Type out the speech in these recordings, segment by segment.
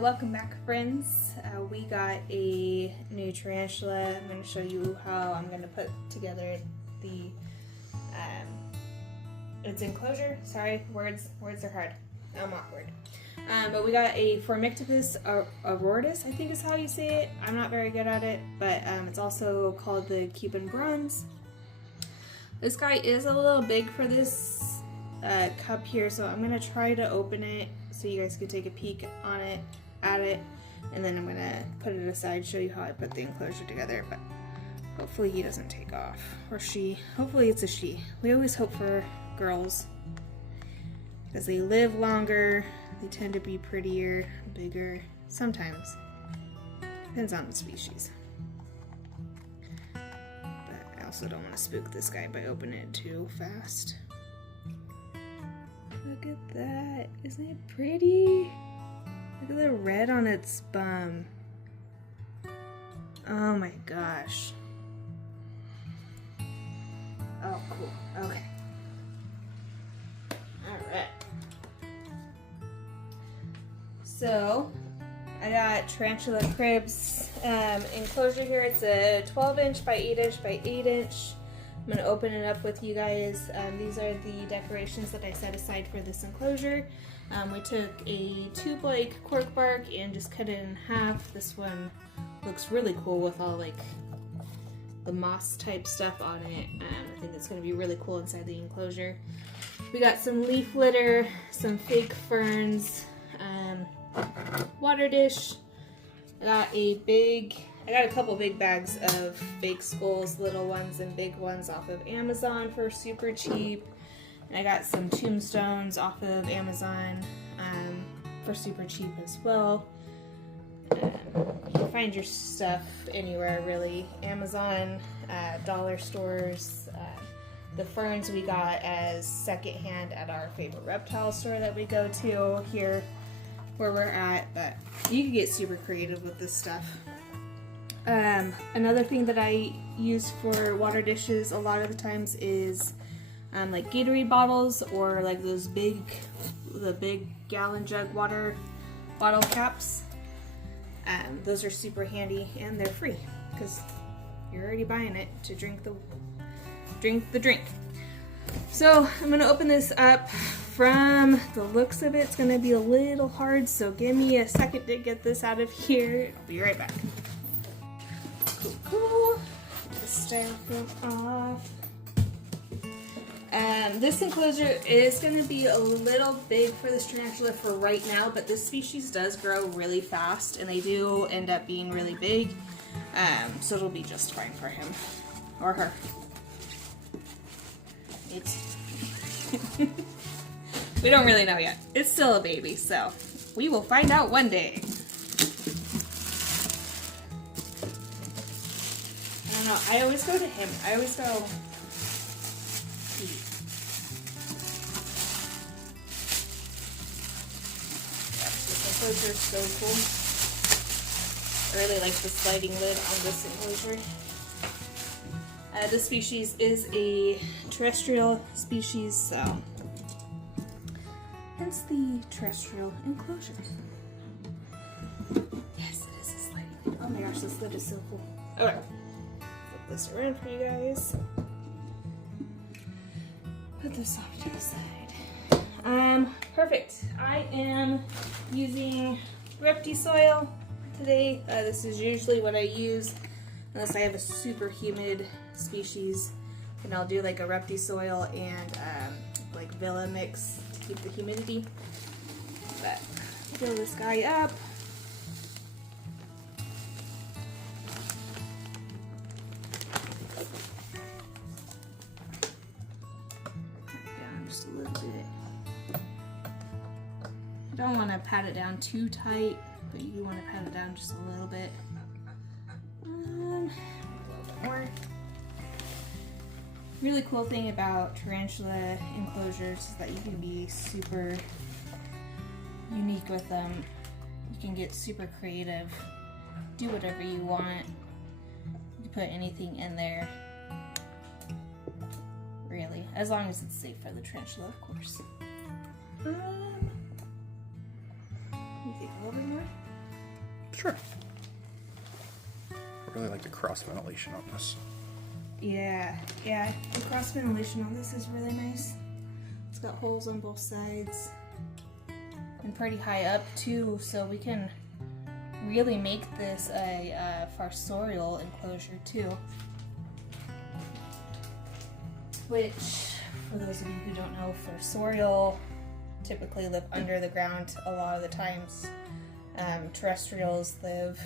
Welcome back, friends. We got a new tarantula. I'm going to show you how I'm going to put together the its enclosure. Sorry, words are hard. I'm awkward. But we got a Phormictopus Auratus, I think is how you say it. I'm not very good at it, but it's also called the Cuban bronze. This guy is a little big for this cup here, so I'm going to try to open it so you guys can take a peek on it, at it, and then I'm going to put it aside, show you how I put the enclosure together, but hopefully he doesn't take off, or she. Hopefully it's a she. We always hope for girls, because they live longer, they tend to be prettier, bigger, sometimes. Depends on the species. But I also don't want to spook this guy by opening it too fast. Look at that. Isn't it pretty? Look at the red on its bum. Oh my gosh. Oh, cool. Okay. Alright. So, I got Tarantula Cribs enclosure here. It's a 12-inch by 8-inch by 8-inch. I'm going to open it up with you guys. These are the decorations that I set aside for this enclosure. We took a tube-like cork bark and just cut it in half. This one looks really cool with all like the moss type stuff on it. I think it's going to be really cool inside the enclosure. We got some leaf litter, some fake ferns, water dish. I got a couple big bags of fake skulls, little ones and big ones off of Amazon for super cheap. And I got some tombstones off of Amazon for super cheap as well. You can find your stuff anywhere really. Amazon, dollar stores. The ferns we got as secondhand at our favorite reptile store that we go to here where we're at, but you can get super creative with this stuff. Another thing that I use for water dishes a lot of the times is like Gatorade bottles, or like those the big gallon jug water bottle caps. Those are super handy and they're free because you're already buying it to drink the drink. So I'm gonna open this up. From the looks of it, it's gonna be a little hard, so give me a second to get this out of here. I'll be right back. Cool. Get the styrofoam off. This enclosure is going to be a little big for this tarantula for right now, but this species does grow really fast, and they do end up being really big, so it'll be just fine for him or her. We don't really know yet. It's still a baby, so we will find out one day. I don't know. I always go to him. I always go. Enclosure is so cool. I really like the sliding lid on this enclosure. This species is a terrestrial species, so hence the terrestrial enclosure. Yes, it is a sliding lid. Oh my gosh, this lid is so cool. Okay, flip this around for you guys. Put this off to the side. Perfect. I am using Reptisoil today. This is usually what I use unless I have a super humid species, and I'll do like a Reptisoil and like Villa mix to keep the humidity. But fill this guy up. Down just a little bit. You don't want to pat it down too tight, but you do want to pat it down just a little bit. A little bit more. Really cool thing about tarantula enclosures is that you can be super unique with them. You can get super creative, do whatever you want. You can put anything in there, really, as long as it's safe for the tarantula, of course. think? A little bit more? Sure. I really like the cross ventilation on this. Yeah, the cross ventilation on this is really nice. It's got holes on both sides and pretty high up too, so we can really make this a fossorial enclosure too. Which, for those of you who don't know, fossorial typically live under the ground a lot of the times. Terrestrials live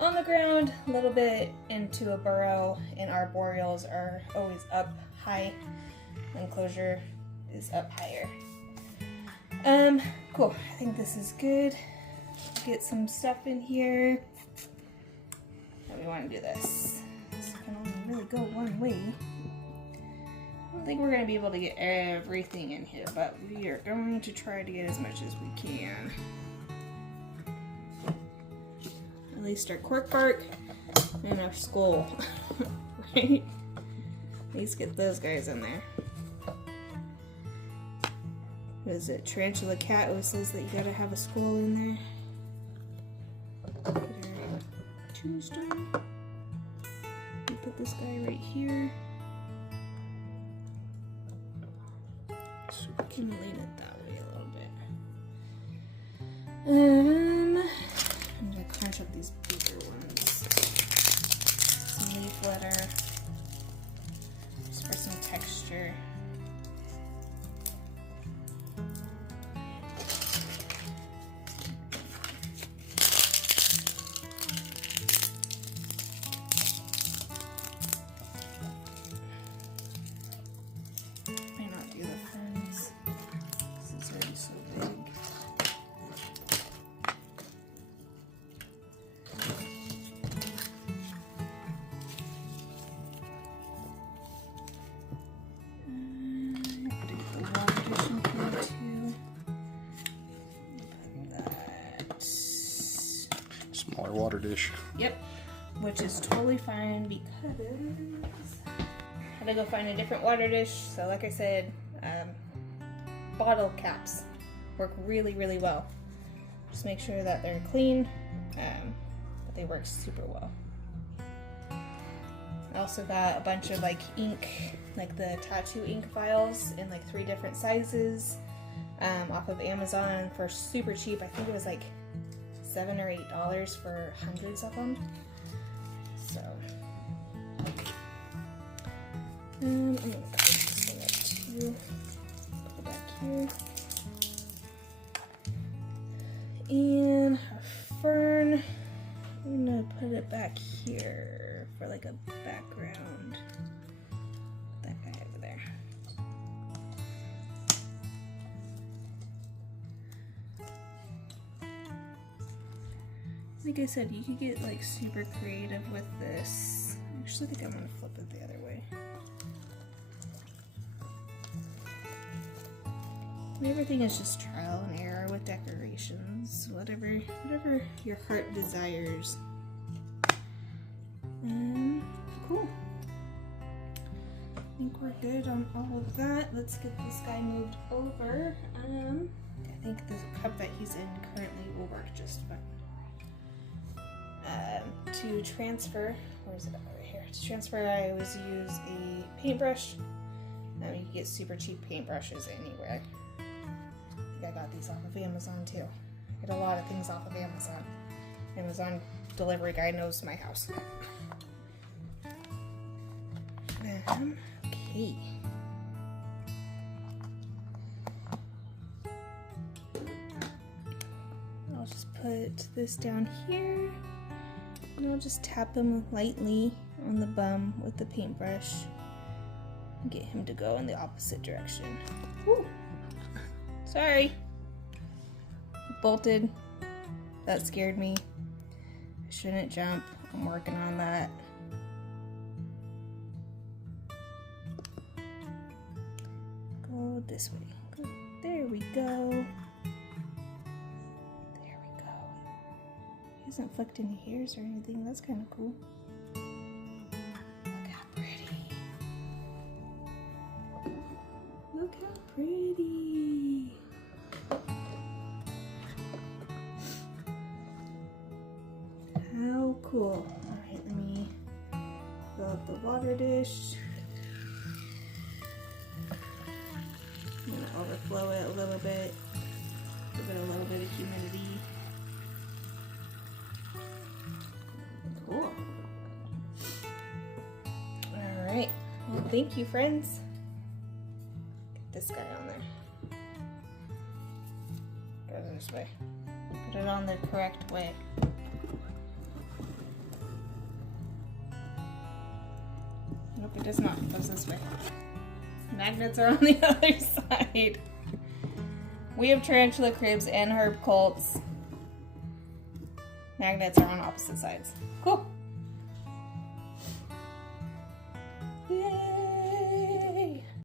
on the ground, a little bit into a burrow, and arboreals are always up high. The enclosure is up higher. Cool. I think this is good. Get some stuff in here. And we want to do this. This can only really go one way. I don't think we're going to be able to get everything in here, but we are going to try to get as much as we can. At least our cork bark and our skull, right? At least get those guys in there. What is it? Tarantula cat always says that you gotta have a skull in there. Get our tombstone. We put this guy right here. Super Can lean it that way a little bit. I'm gonna crunch up these bigger ones. Some leaf litter. Just for some texture. Might not do the ferns. This is already so big. Smaller water dish. Yep, which is totally fine because I had to go find a different water dish. So like I said, bottle caps work really, really well. Just make sure that they're clean, but they work super well. I also got a bunch of like ink, like the tattoo ink vials in like 3 different sizes off of Amazon for super cheap. I think it was like $7 or $8 for hundreds of them. So I'm gonna cut this one up too. Put it back here. And our fern, I'm gonna put it back here for like a background. Put that guy over there. Like I said, you could get like super creative with this. I actually think I'm gonna flip it the other way. And everything is just trial and error with decorations, whatever your heart desires. Cool. I think we're good on all of that. Let's get this guy moved over. I think the cup that he's in currently will work just fine. To transfer, where is it? Right here. To transfer, I always use a paintbrush. You can get super cheap paintbrushes anywhere. I think I got these off of Amazon too. I get a lot of things off of Amazon. Amazon delivery guy knows my house. Okay. I'll just put this down here. And I'll just tap him lightly on the bum with the paintbrush and get him to go in the opposite direction. Woo. Sorry. He bolted. That scared me. I shouldn't jump. I'm working on that. Go this way. There we go. He hasn't flicked any hairs or anything. That's kind of cool. Look how pretty. Look how pretty. Oh, cool. Alright, let me fill up the water dish. I'm gonna overflow it a little bit. Give it a little bit of humidity. Cool. Alright. Well, thank you, friends. Get this guy on there. Go this way. Put it on the correct way. Nope, it does not. It goes this way. Magnets are on the other side. We have Tarantula Cribs and Herb Colts. Magnets are on opposite sides. Cool. Yay!